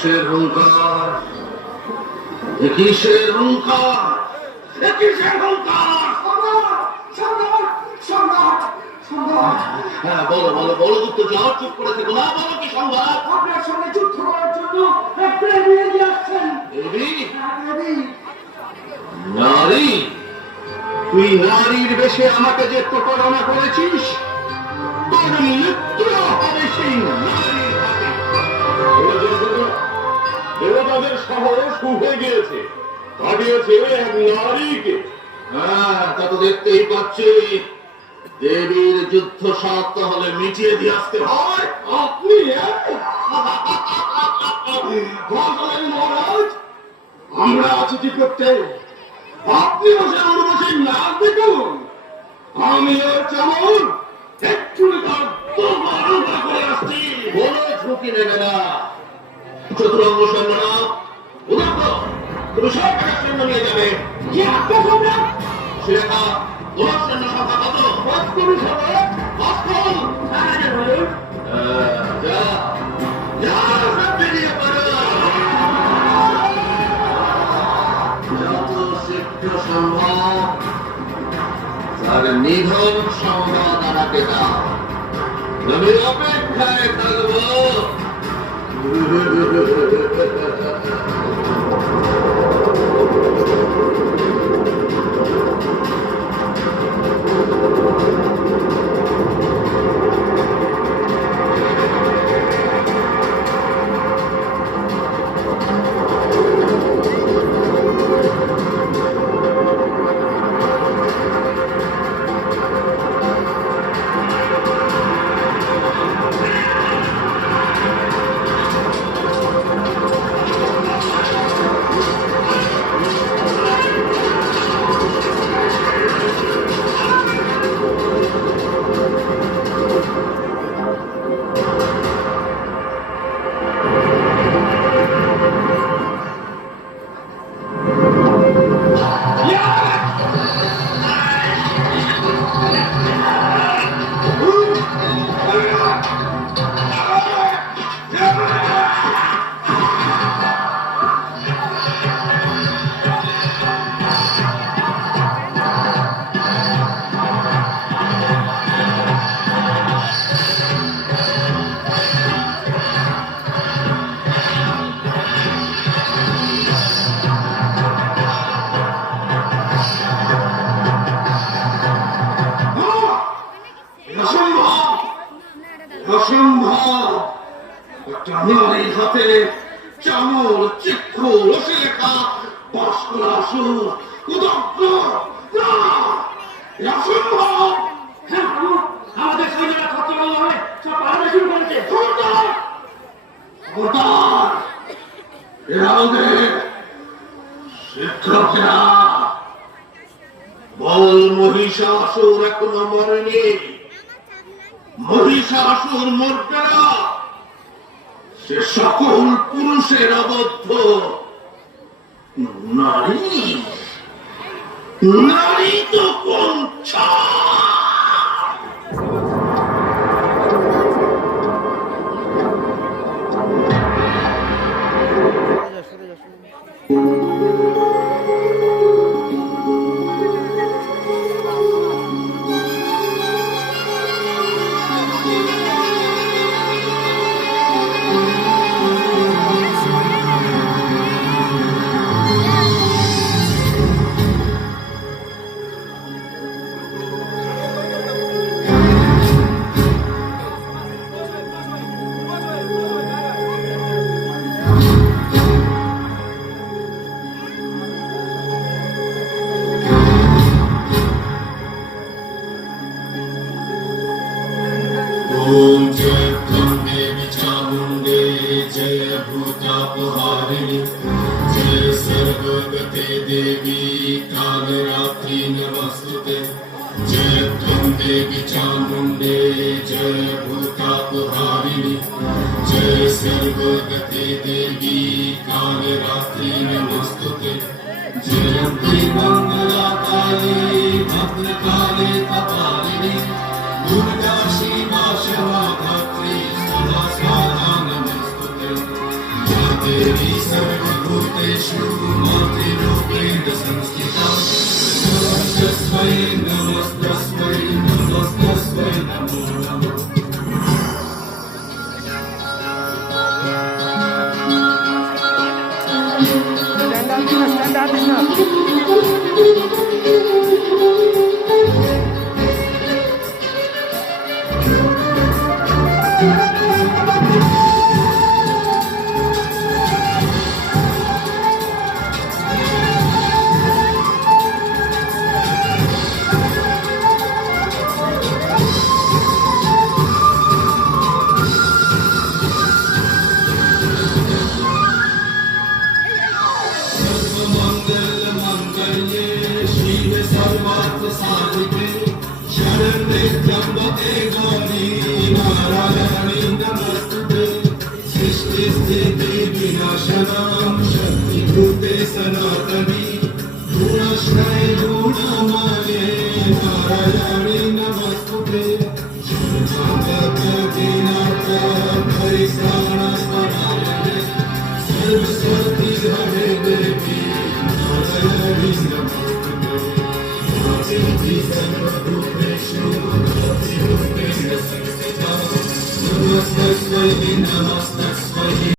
কিসের হুঙ্কার, কিসের হুঙ্কার, কিসের হুঙ্কার? হ্যাঁ, বলো বলো বলো, উত্তর যাও, চুপ করে থেকো না, বলো কি সংবাদ? আপনার সঙ্গে যুদ্ধ করার জন্য আসছেন। নারী? তুই নারীর বেশে আমাকে যে প্রতারণা করেছিস, তোর মৃত্যু হবে সেই নারীর হাতে। দেবতাদের সাহস উঠে গিয়েছে, কাটিয়েছে এক নারীকে। হ্যাঁ, তা তো দেখতেই পাচ্ছি। দেবীর যুদ্ধ সাত তাহলে মিটিয়ে দিয়ে আসতে হয়। আপনি মহারাজ, আমরা আছি কি করতে? আপনি বসে আমার বসে না দেখুন, আমিও যেমন একটু করে আসছি। বড় ঝুঁকি নেবে না। চতুরঙ্গ সৈন্যরা তুমি সব সৈন্য নিয়ে যাবে। কি আপনার সম্রাট? সুরেখা, তোমার সৈন্য সংখ্যা কত? 35 হবে। যা যা, সব বেরিয়ে পড়ো। যত শীঘ্র সম্ভব তার নিধন সংবাদ আমাকে দাও, আমি অপেক্ষায় থাকবো। অসম্ভব! একটা নারীর হাতে চামর, চিক্ষু, রসিলেখা, বাষ্পরাসুর, উদগ্র! না! অসম্ভব! আমাদের সৈন্যরা ছত্রভঙ্গ হয়ে সব পালাতে শুরু করেছে। খবরদার! খবরদার! এরা ওদের শিক্ষকরা! বল, মহিষাসুর এখনো মরেনি। মহিষাসুর মরবে না। সে সকল পুরুষের আবদ্ধ। নারী, নারী তো কঞ্চা। ओम जय देवी चामुंडे जय भूतापहारिणी जय सर्वगते देवी कालरात्रि नमस्तुते जय देवी चामुंडे जय भूतापहारिणी जय सर्वगते देवी कालरात्रि नमस्तुते जयंती मंगला काली भद्रकाली कपालिनी दुर्गा शिवा शिवा धात्री सदा स्वाहा नमस्तुते जय देवी सर्वभूतेषु मातृरूपेण संस्थिता नमस्तस्मै नमस्तस्मै नमस्तस्मै नमो नमः Stand up, enough. सर्वमङ्गलमङ्गल्ये शिवे सर्वार्थसाधिके शरण्ये त्र्यम्बके गौरी नारायणी नमस्तुते सृष्टिस्थिति विनाशनां शक्तिभूते सनातनी गुणश्रये गुणमये नारायणी नमस्तुते शरणागतदीनाथ परित्राणपरायणे सर्वस्वती हरे देवी नारायणी नमस्तुते सर्वरूपेषु मातृरूपेण संस्थिता नमस्तस्मै नमस्तस्मै